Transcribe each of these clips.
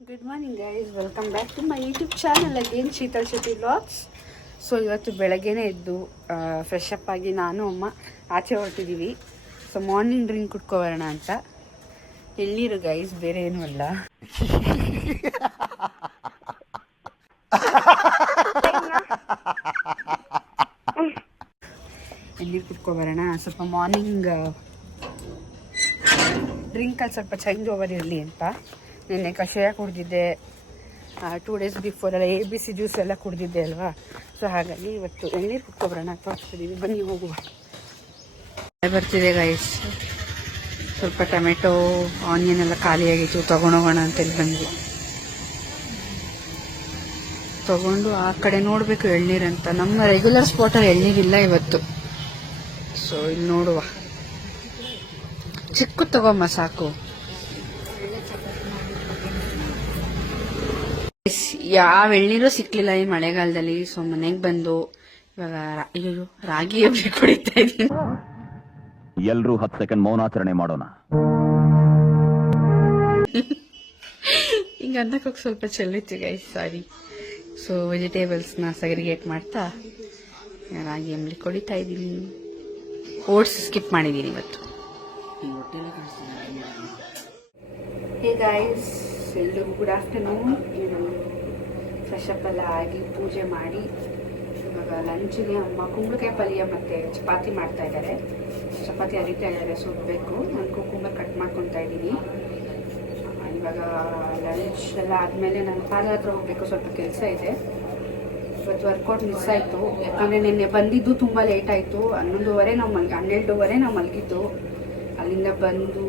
Good morning guys, welcome back to my YouTube channel again Sheetal Shetty vlogs. So ಇವತ್ತು ಬೆಳಗ್ಗೆನೇ ಎದ್ದು fresh up ಆಗಿ ನಾನು ಅಮ್ಮ ಆಚೆ ಹೊರಟಿದ್ದೀವಿ. ಸೊ ಮಾರ್ನಿಂಗ್ ಡ್ರಿಂಕ್ ಕುಡ್ಕೊಬರೋಣ ಅಂತ. ಎಳ್ಳೀರು ಗೈಸ್, ಬೇರೆ ಏನೂ ಅಲ್ಲ. ಎಳ್ಳೀರು ಕುಡ್ಕೊಬರೋಣ. ಸ್ವಲ್ಪ ಮಾರ್ನಿಂಗ್ ಡ್ರಿಂಕಲ್ಲಿ ಸ್ವಲ್ಪ ಚೇಂಜ್ ಓವರ್ ಇರಲಿ ಅಂತ. ನಿನ್ನೆ ಕಷಾಯ ಕುಡಿದಿದ್ದೆ, 2 ಡೇಸ್ ಬಿಫೋರೆಲ್ಲ ABC ಜ್ಯೂಸ್ ಎಲ್ಲ ಕುಡಿದಿದ್ದೆ ಅಲ್ವಾ. ಸೊ ಹಾಗಾಗಿ ಇವತ್ತು ಎಳ್ನೀರು ಕುಡ್ಕೊಬರೋಣ ತೋರಿಸ್ತಿದ್ದೀವಿ, ಬನ್ನಿ ಹೋಗುವ. ಬರ್ತಿದೆ ಗೈಸ್. ಸ್ವಲ್ಪ ಟೊಮೆಟೊ ಆನಿಯನ್ ಎಲ್ಲ ಖಾಲಿಯಾಗಿತ್ತು, ತೊಗೊಂಡೋಗೋಣ ಅಂತೇಳಿ ಬಂದ್ವಿ. ತೊಗೊಂಡು ಆ ಕಡೆ ನೋಡಬೇಕು ಎಳ್ನೀರಂತ. ನಮ್ಮ ರೆಗ್ಯುಲರ್ ಸ್ಪಾಟಲ್ಲಿ ಎಳ್ನೀರಿಲ್ಲ ಇವತ್ತು. ಸೊ ಇಲ್ಲಿ ನೋಡುವ, ಚಿಕ್ಕ ತಗೊಂಬ ಸಾಕು. ಯಾವ ಎಳ್ನೀರು ಸಿಕ್ಲಿಲ್ಲ ಈ ಮಳೆಗಾಲದಲ್ಲಿ. ಸೊ ಮನೆಗೆ ಬಂದು ಇವಾಗ ರಾಗಿ ಎಬ್ಬಿ ಕುಡಿತಾ ಇದ್ದೀನಿ. ಎಲ್ರೂ 10 ಸೆಕೆಂಡ್ ಮೌನಾಚರಣೆ ಮಾಡೋಣ. ಹಿಂಗ ಅನ್ನಕ್ಕೆ ಸ್ವಲ್ಪ ಚೆಲ್ಲಿತ್ತು ಗೈಸ್, ಸಾರಿ. ಸೊ ವೆಜಿಟೇಬಲ್ಸ್ನ ಸೆಗ್ರಿಗೇಟ್ ಮಾಡ್ತಾ ರಾಗಿ ಎಂಬ್ಲಿ ಕುಡಿತಾ ಇದ್ದೀನಿ. ಓಟ್ಸ್ ಸ್ಕಿಪ್ ಮಾಡಿದ್ದೀನಿ ಇವತ್ತು. ಹೇ ಗೈಸ್, ಎಲ್ರಿಗೂ ಗುಡ್ ಆಫ್ಟರ್ನೂನ್. ಫ್ರೆಶ್ ಅಪ್ ಎಲ್ಲ ಆಗಿ ಪೂಜೆ ಮಾಡಿ ಇವಾಗ ಲಂಚಿಗೆ ಅಮ್ಮ ಕುಂಬಳಕಾಯಿ ಪಲ್ಯ ಮತ್ತು ಚಪಾತಿ ಮಾಡ್ತಾ ಇದ್ದಾರೆ. ಚಪಾತಿ ಅರಿತಾ ಇದ್ದಾರೆ, ಸುಡಬೇಕು. ನಾನು ಕುಂಬಳ ಕಟ್ ಮಾಡ್ಕೊತಾ ಇದ್ದೀನಿ. ಇವಾಗ ಲಂಚ್ ಎಲ್ಲ ಆದಮೇಲೆ ನಾನು ಪಾರ್ಲರ್ ಹತ್ರ ಹೋಗಬೇಕು, ಸ್ವಲ್ಪ ಕೆಲಸ ಇದೆ. ಇವತ್ತು ವರ್ಕೌಟ್ ಮಿಸ್ ಆಯಿತು, ಯಾಕಂದರೆ ನಿನ್ನೆ ಬಂದಿದ್ದು ತುಂಬ ಲೇಟ್ ಆಯಿತು. 12 ನಾವು ಮಲಗಿದ್ದು. ಅಲ್ಲಿಂದ ಬಂದು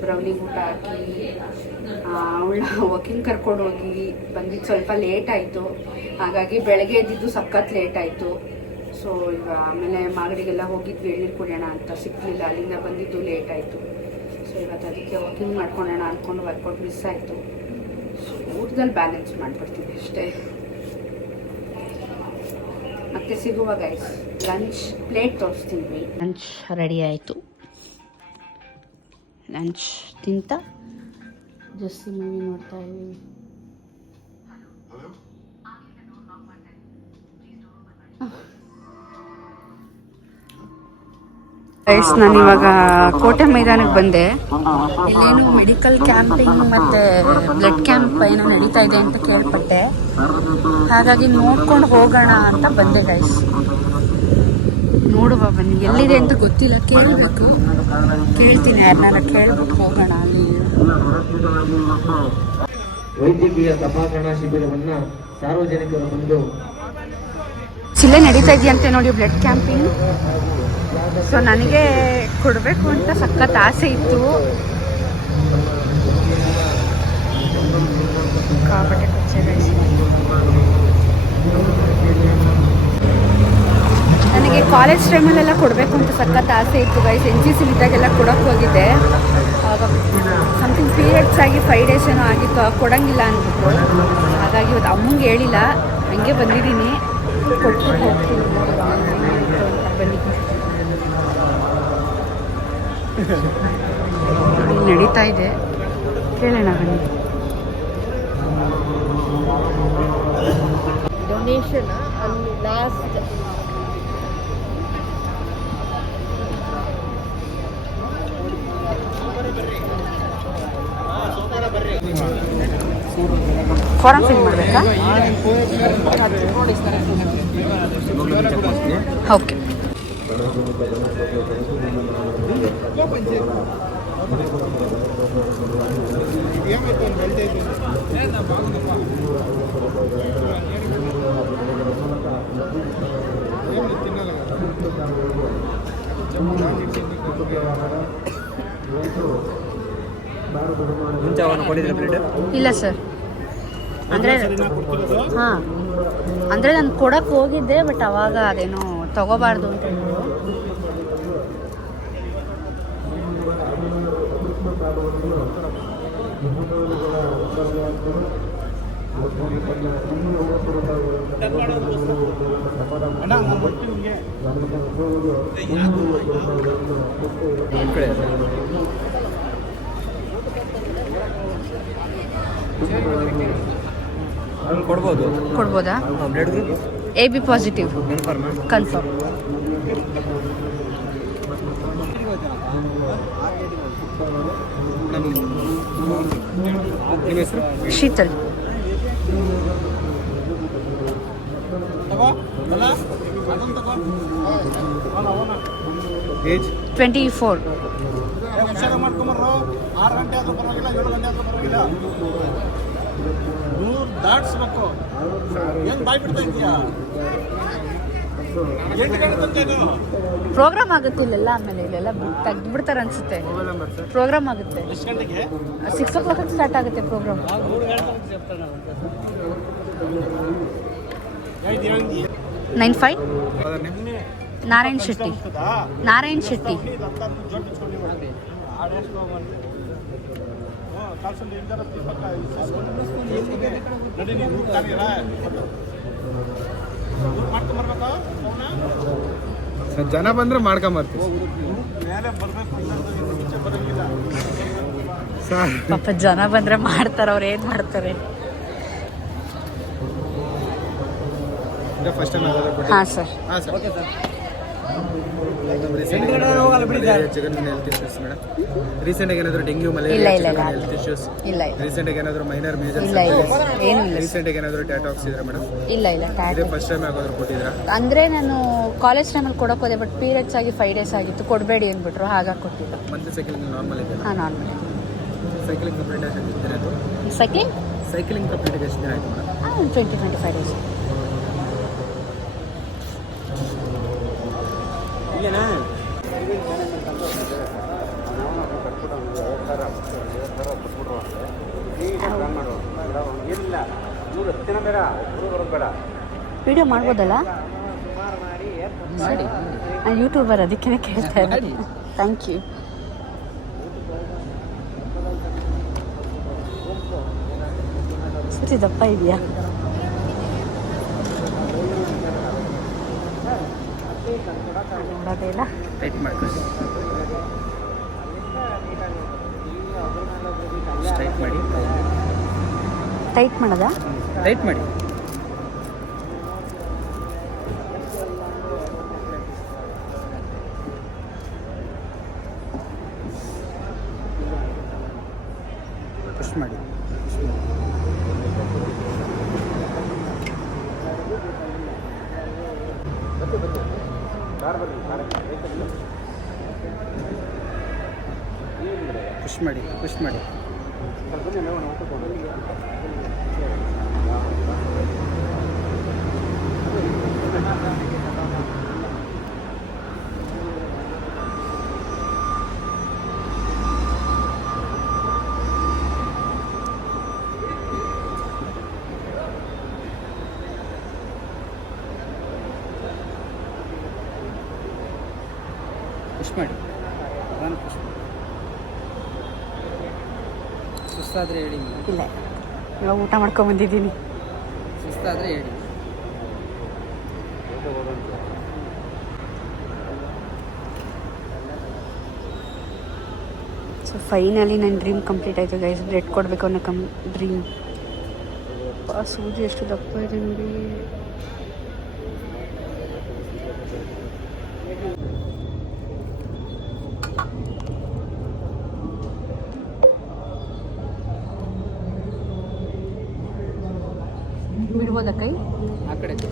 ಬ್ರೌನಿಗೆ ಊಟ ಹಾಕಿ ಅವಳನ್ನ ವಾಕಿಂಗ್ ಕರ್ಕೊಂಡು ಹೋಗಿ ಬಂದಿದ್ದು ಸ್ವಲ್ಪ ಲೇಟ್ ಆಯಿತು. ಹಾಗಾಗಿ ಬೆಳಗ್ಗೆ ಎದ್ದಿದ್ದು ಸಖತ್ ಲೇಟ್ ಆಯಿತು. ಸೊ ಈಗ ಆಮೇಲೆ ಮಾಗಡಿಗೆಲ್ಲ ಹೋಗಿದ್ವಿ ಎಳ್ನೀರು ಕುಡಿಯೋಣ ಅಂತ, ಸಿಕ್ಕಲಿಲ್ಲ. ಅಲ್ಲಿಂದ ಬಂದಿದ್ದು ಲೇಟ್ ಆಯಿತು. ಸೊ ಇವತ್ತು ಅದಕ್ಕೆ ವಾಕಿಂಗ್ ಮಾಡ್ಕೊಳ್ಳೋಣ ಅಂದ್ಕೊಂಡು ವರ್ಕೌಟ್ ಮಿಸ್ ಆಯಿತು. ಸೊ ಊಟದಲ್ಲಿ ಬ್ಯಾಲೆನ್ಸ್ ಮಾಡಿಬಿಡ್ತೀವಿ ಅಷ್ಟೇ. ಮತ್ತೆ ಸಿಗುವ ಗೈಸ್. ಲಂಚ್ ಪ್ಲೇಟ್ ತೋರಿಸ್ತೀವಿ. ಲಂಚ್ ರೆಡಿ ಆಯಿತು. ಲಂಚ್ ತಿಂತ ಜಸ್ಸಿ ಮೂವಿ ನೋಡ್ತಾ ಇದ್ದೀವಿ. ಗೈಸ್, ನಾನಿವಾಗ ಕೋಟೆ ಮೈದಾನಕ್ಕೆ ಬಂದೆ. ಇಲ್ಲೇನು ಮೆಡಿಕಲ್ ಕ್ಯಾಂಪಿಂಗ್ ಮತ್ತು ಬ್ಲಡ್ ಕ್ಯಾಂಪ್ ಏನೋ ನಡೀತಾ ಇದೆ ಅಂತ ಕೇಳ್ಪಟ್ಟೆ. ಹಾಗಾಗಿ ನೋಡ್ಕೊಂಡು ಹೋಗೋಣ ಅಂತ ಬಂದೆ ಗೈಸ್. ನೋಡುವ ಬನ್ನಿ, ಎಲ್ಲಿದೆ ಅಂತ ಗೊತ್ತಿಲ್ಲ, ಕೇಳಬೇಕು. ಕೇಳ್ತೀನಿ, ಯಾರನ್ನ ಕೇಳ್ಬಿಟ್ಟು ಹೋಗೋಣ. ಅಲ್ಲಿ ವೈದ್ಯಕೀಯ ತಪಾಸಣಾ ಶಿಬಿರವನ್ನ ಸಾರ್ವಜನಿಕರು ಮುಂದೆ ಚಿಲ್ಲೆ ನಡೀತಾ ಇದೆಯಂತೆ ನೋಡಿ, ಬ್ಲಡ್ ಕ್ಯಾಂಪಿಂಗ್. ಸೊ ನನಗೆ ಕೊಡಬೇಕು ಅಂತ ಸಖತ್ ಆಸೆ ಇತ್ತು. ಕಾಬಟ್ಟೆ ನನಗೆ ಕಾಲೇಜ್ ಟೈಮಲ್ಲೆಲ್ಲ ಕೊಡಬೇಕು ಅಂತ ಸಖತ್ ಆಸೆ ಇತ್ತು ಗೈಸ್. NCC ಇದ್ದಾಗೆಲ್ಲ ಕೊಡೋಕ್ಕೆ ಹೋಗಿದ್ದೆ. ಆವಾಗ ಸಮಥಿಂಗ್ ಪೀರಿಯಡ್ಸ್ ಆಗಿ 5 ಡೇಸ್ ಏನೋ ಆಗಿತ್ತು, ಕೊಡೋಂಗಿಲ್ಲ ಅಂದ್ಬಿಟ್ಟು. ಹಾಗಾಗಿ ಇವತ್ತು ಅಮ್ಮಂಗೆ ಹೇಳಿಲ್ಲ, ಹಂಗೆ ಬಂದಿದ್ದೀನಿ. ಕೊಟ್ಬಿಟ್ಟು ಹೋಗ್ತೀನಿ, ಬನ್ನಿ. ನಡೀತಾ ಇದೆ, ಕೇಳೋಣ ಬನ್ನಿ. ಡೊನೇಷನ್ ಲಾಸ್ಟ್ ಫಾರಮ್ ಫಿಲ್ ಮಾಡಬೇಕಾ? ಓಕೆ. ಇಲ್ಲ ಸರ್, ಅಂದರೆ ಹಾಂ, ಅಂದರೆ ನಾನು ಕೊಡಕ್ಕೆ ಹೋಗಿದ್ದೆ, ಬಟ್ ಅವಾಗ ಅದೇನೋ ತಗೋಬಾರ್ದು ಅಂತ ಹೇಳಿದ್ರು. ಕೊಡ್ಬೋದು. ಕೊಡ್ಬೋದಾ? Blood group AB positive confirm. ನಿಮ್ಮ ಹೆಸರು? ಶೀತಲ್. ಏಜ್ 24. ಮಾಡ್ಕೊಂಬರ್ರು 6 ಗಂಟೆ ಆದ್ರೂ ಪರವಾಗಿಲ್ಲ 7 ಗಂಟೆ ಆದ್ರೂ ಪರವಾಗಿಲ್ಲ ದೂರ ದಾಟ್ಸ್ಬೇಕು. ಏನ್ ಬಾಯ್ ಬಿಡ್ತಾ ಇದೀಯಾ? 8 ಗಂಟೆ ತನಕ ಪ್ರೋಗ್ರಾಮ್ ಆಗುತ್ತೆ ಇಲ್ಲೆಲ್ಲ, ಆಮೇಲೆ ಇಲ್ಲೆಲ್ಲ ತೆಗ್ದುಬಿಡ್ತಾರೆ ಅನ್ಸುತ್ತೆ. ಪ್ರೋಗ್ರಾಮ್ ಆಗುತ್ತೆ ಎಷ್ಟು ಗಂಟೆಗೆ? 6 o'clock ಸ್ಟಾರ್ಟ್ ಆಗುತ್ತೆ ಪ್ರೋಗ್ರಾಮ್. 95 ನಾರಾಯಣ್ ಶೆಟ್ಟಿ. ನಾರಾಯಣ್ ಶೆಟ್ಟಿ. ಜನ ಬಂದ್ರೆ ಮಾಡ್ಕೊಂಬರ್ತೀವಿ ಮೇಲೆ ಬರ್ಬೇಕು, ಮುಂಚೆ ಬರಂಗಿಲ್ಲ. ಪಾಪ ಜನ ಬಂದ್ರೆ ಮಾಡ್ತಾರೆ, ಅವ್ರು ಏನ್ ಮಾಡ್ತಾರೆ. ಫಸ್ಟ್ ಟೈಮ್ ಹಾಂ ಸರ್. ಹಾಂ sir. Okay sir. Jaganmohan health issues madam. ರೀಸೆಂಟಾಗಿ ಏನಾದರೂ ಡೆಂಗ್ಯೂ ಇಲ್ಲ, ಮಲೇರಿಯಾ ಇಲ್ಲ, ಇಲ್ಲ. Health issues? ಇಲ್ಲ ರೀಸೆಂಟಾಗಿ ಏನಾದರೂ ಮೈನರ್ ಮೇಜರ್ ಇಲ್ಲ ಇಲ್ಲ ಏನು ಇಲ್ಲ. ರೀಸೆಂಟಾಗಿ ಏನಾದರೂ ಟ್ಯಾಟಾಕ್ಸ್ ಇದ್ರೆ ಮೇಡಮ್? ಇಲ್ಲ ಇಲ್ಲ ಇದೇ ಟ್ಯಾಟೂ ಫಸ್ಟ್ ಟೈಮ್ ಯಾವ್ದಾದ್ರು ಕೊಟ್ಟಿದ್ರಾ? ಅಂದರೆ ನಾನು ಕಾಲೇಜ್ ಟೈಮಲ್ಲಿ ಕೊಡೋಕೆ ಹೋದೆ, ಬಟ್ ಪೀರಿಯಡ್ಸ್ ಆಗಿ 5 days ಆಗಿತ್ತು, ಕೊಡಬೇಡಿ ಅಂದ್ಬಿಟ್ರು, ಹಾಗಾಗಿ ಕೊಟ್ಟಿಲ್ಲ. ಮಂತ್ಲಿ ಸೈಕ್ಲಿಂಗ್ ನಾರ್ಮಲ್ ಇದೆ? ಹಾಂ ನಾರ್ಮಲ್. ಸೈಕ್ಲಿಂಗ್ ಕಂಪ್ಲೀಟ್ ಎಷ್ಟು ದಿನ ಆಯಿತು? ಸೈಕ್ಲಿಂಗ್ ಸೈಕ್ಲಿಂಗ್ ಕಂಪ್ಲೀಟ್ ಎಷ್ಟು ದಿನ ಆಯಿತು ಮೇಡಮ್? 20-25 days. ಇಲ್ಲೇನಾ? ಇಲ್ಲ 10 ಜನ ಬೇಡ, ಒಬ್ಬರು ಬರೋದು ಬೇಡ. ವಿಡಿಯೋ ಮಾಡ್ಬೋದಲ್ಲ? ನಾನು ಯೂಟ್ಯೂಬರ್, ಅದಕ್ಕೇ ಕೇಳ್ತಾ ಇದ್ದೀನಿ. Thank you. ಸರಿ, ದಪ್ಪ ಇದೆಯಾ? ನೋಡೋದೇ ಇಲ್ಲ. ಟೈಟ್ ಮಾಡ್ಕೊಳ್ಳಿ. ಟೈಟ್ ಮಾಡಿ. ಟೈಟ್ ಮಾಡೋದಾ? ಟೈಟ್ ಮಾಡಿ. ಪುಷ್ ಮಾಡಿ. ಪುಷ್ ಮಾಡಿ, ಪುಷ್ ಮಾಡಿ. ಪುಷ್ ಮಾಡಿ. ಪುಷ್ ಮಾಡಿ. ಸುಸ್ತಾದರೆ ಹೇಳಿ. ಇಲ್ಲ, ಇವಾಗ ಊಟ ಮಾಡ್ಕೊಂಬಂದಿದ್ದೀನಿ. ಸುಸ್ತಾದರೆ ಹೇಳಿ. ಸೊ ಫೈನಲಿ ನನ್ನ ಡ್ರೀಮ್ ಕಂಪ್ಲೀಟ್ ಆಯಿತು ಗೈಸ್. ಬ್ಲಡ್ ಕೊಡಬೇಕು ಅನ್ನೋ ಡ್ರೀಮ್. ಸೂಜಿ ಎಷ್ಟು ದಪ್ಪ ಇದೆ ನೋಡಿ. ಬಿಡ್ಬೋದಾ ಕೈ? ಆ ಕಡೆ ಅದು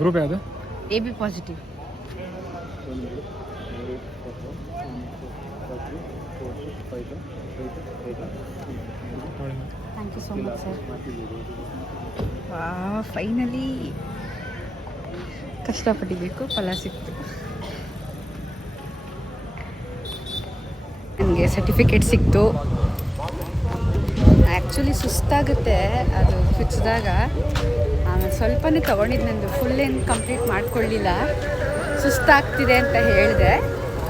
ಗ್ರೂಪ್ ಯಾವುದು? AB positive. Thank you so much sir. Finally ಕಷ್ಟಪಟ್ಟಿಬೇಕು, ಫಲ ಸಿಕ್ತು. ನನಗೆ ಸರ್ಟಿಫಿಕೇಟ್ ಸಿಕ್ತು. ಆ್ಯಕ್ಚುಲಿ ಸುಸ್ತಾಗುತ್ತೆ ಅದು ಚುಚ್ಚಿದಾಗ. ಆಮೇಲೆ ಸ್ವಲ್ಪನೇ ತೊಗೊಂಡಿದ್ದು, ನಂದು ಫುಲ್ ಏನು ಕಂಪ್ಲೀಟ್ ಮಾಡ್ಕೊಳ್ಳಿಲ್ಲ. ಸುಸ್ತಾಗ್ತಿದೆ ಅಂತ ಹೇಳಿದೆ,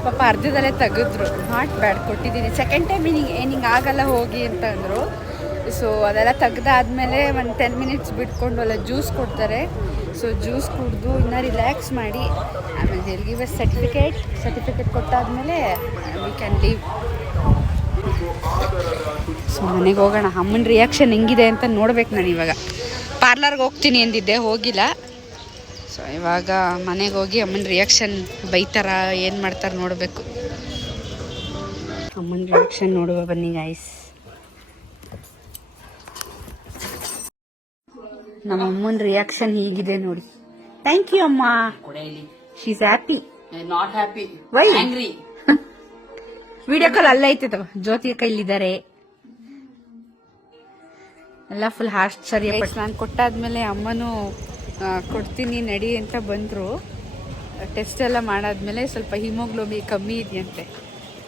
ಪಾಪ ಅರ್ಧದಲ್ಲೇ ತೆಗೆದ್ರು. ನಾಟ್ ಬ್ಯಾಡ್, ಕೊಟ್ಟಿದ್ದೀನಿ. ಸೆಕೆಂಡ್ ಟೈಮ್ ಏನಿಂಗ್ ಆಗಲ್ಲ ಹೋಗಿ ಅಂತ ಅಂದರು. ಸೊ ಅದೆಲ್ಲ ತೆಗ್ದಾದ್ಮೇಲೆ ಒಂದು 10 minutes ಬಿಟ್ಕೊಂಡು ಅಲ್ಲ ಜ್ಯೂಸ್ ಕೊಡ್ತಾರೆ. ಸೊ ಜ್ಯೂಸ್ ಕುಡಿದು ಇನ್ನೂ ರಿಲ್ಯಾಕ್ಸ್ ಮಾಡಿ ಆಮೇಲೆ they'll give us ಸರ್ಟಿಫಿಕೇಟ್ ಕೊಟ್ಟಾದಮೇಲೆ ವಿ ಕ್ಯಾನ್ ಲೀವ್. ಸೊ ಮನೆಗೆ ಹೋಗೋಣ. ಅಮ್ಮನ ರಿಯಾಕ್ಷನ್ ಹೆಂಗಿದೆ ಅಂತ ನೋಡ್ಬೇಕು. ನಾನು ಇವಾಗ ಪಾರ್ಲರ್ಗೆ ಹೋಗ್ತೀನಿ ಎಂದಿದ್ದೆ, ಹೋಗಿಲ್ಲ. ಸೊ ಇವಾಗ ಮನೆಗೆ ಹೋಗಿ ಅಮ್ಮನ ರಿಯಾಕ್ಷನ್ ಬೈತಾರ ಏನು ಮಾಡ್ತಾರೆ ನೋಡಬೇಕು. ಅಮ್ಮನ ರಿಯಾಕ್ಷನ್ ನೋಡುವ ಬನ್ನಿ ಗಾಯ್ಸ್. ನಮ್ಮ ಅಮ್ಮನ ರಿಯಾಕ್ಷನ್ ಹೀಗಿದೆ ನೋಡಿ. ಥ್ಯಾಂಕ್ ಯು ಅಮ್ಮ. She is happy. Not happy, why? Angry. Video call ಅಲ್ಲ ಐತೆ ಜ್ಯೋತಿ ಕೈಲಿದ್ದಾರೆ ಎಲ್ಲ ಫುಲ್ ಆಶ್ಚರ್ಯ ಪಟ್ಟು. ನಾನು ಕೊಟ್ಟಾದ್ಮೇಲೆ ಅಮ್ಮನೂ ಕೊಡ್ತೀನಿ ನಡಿ ಅಂತ ಬಂದರು. ಟೆಸ್ಟ್ ಎಲ್ಲ ಮಾಡಾದ್ಮೇಲೆ ಸ್ವಲ್ಪ ಹಿಮೋಗ್ಲೋಬಿನ್ ಕಮ್ಮಿ ಇದೆಯಂತೆ.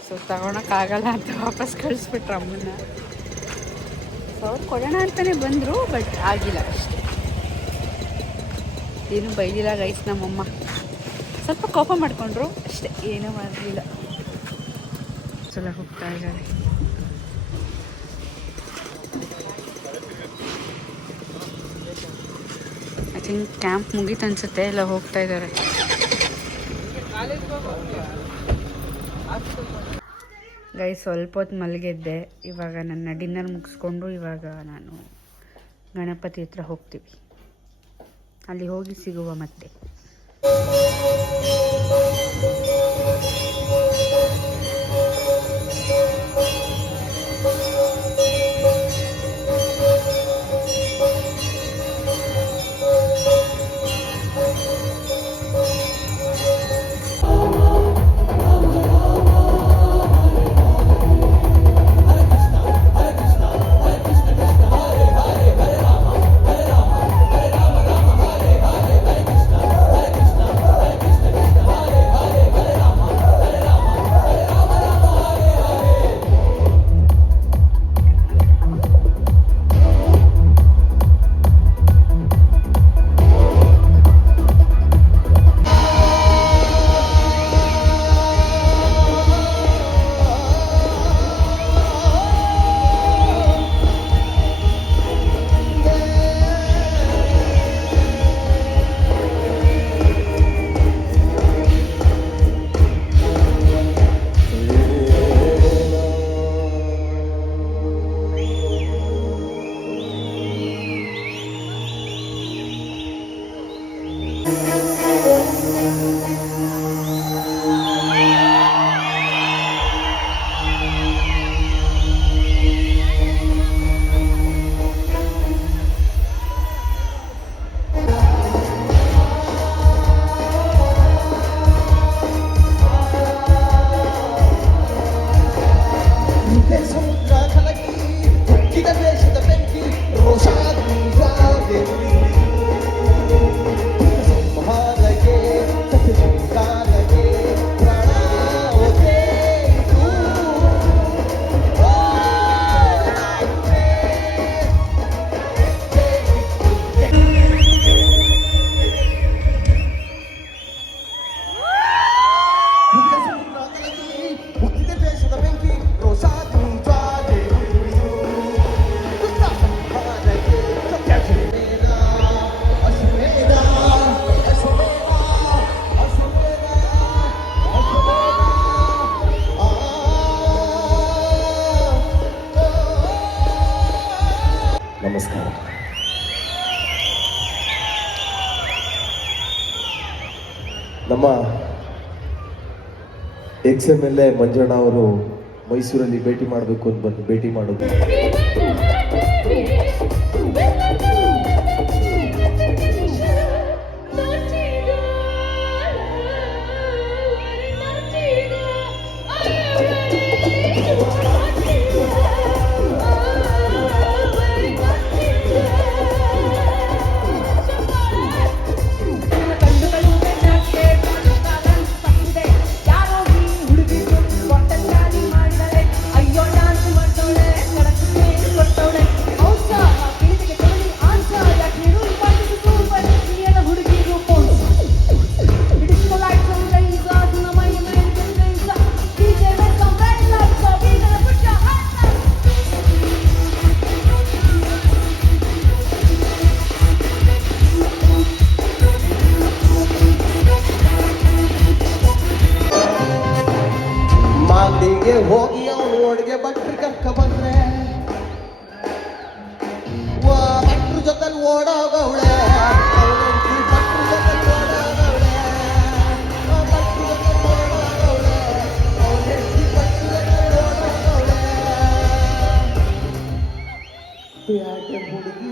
ಸೊ ತಗೊಳಕ್ಕಾಗಲ್ಲ ಅಂತ ವಾಪಸ್ ಕಳಿಸ್ಬಿಟ್ರು ಅಮ್ಮನ. ಸೊ ಅವ್ರು ಕೊಡೋಣ ಅಂತಲೇ ಬಂದರು, ಬಟ್ ಆಗಿಲ್ಲ ಅಷ್ಟೇ. ಏನು ಬೈದಿಲ್ಲ ಗೈಸ್ ನಮ್ಮಮ್ಮ. ಸ್ವಲ್ಪ ಕೋಪ ಮಾಡಿಕೊಂಡ್ರು ಅಷ್ಟೇ, ಏನೂ ಮಾಡಲಿಲ್ಲ. ಸಲ ಹೋಗ್ತಾ ಇದ್ದಾರೆ. ಐ ಥಿಂಕ್ ಕ್ಯಾಂಪ್ ಮುಗೀತು ಅನ್ಸುತ್ತೆ, ಎಲ್ಲ ಹೋಗ್ತಾ ಇದ್ದಾರೆ. ಗೈ ಸ್ವಲ್ಪ ಹೊತ್ತು ಮಲಗಿದ್ದೆ. ಇವಾಗ ನನ್ನ ಡಿನ್ನರ್ ಮುಗಿಸ್ಕೊಂಡು ಇವಾಗ ನಾನು ಗಣಪತಿ ಹತ್ರ ಹೋಗ್ತೀವಿ. ಅಲ್ಲಿ ಹೋಗಿ ಸಿಗುವ ಮತ್ತೆ. ನಮಸ್ಕಾರ. ನಮ್ಮ XMLA ಮಂಜಣ್ಣ ಅವರು ಮೈಸೂರಲ್ಲಿ ಭೇಟಿ ಮಾಡಬೇಕು ಅಂತ ಬಂದು ಭೇಟಿ ಮಾಡೋದು. ಅಯ್ಯೋ ಡಾನ್ಸ್ ಮಾಡ್ತಾಳೆ ಕಡಕ್ಕೆ ಕೊಟ್ಟವಳೆ ಹುಡುಗಿ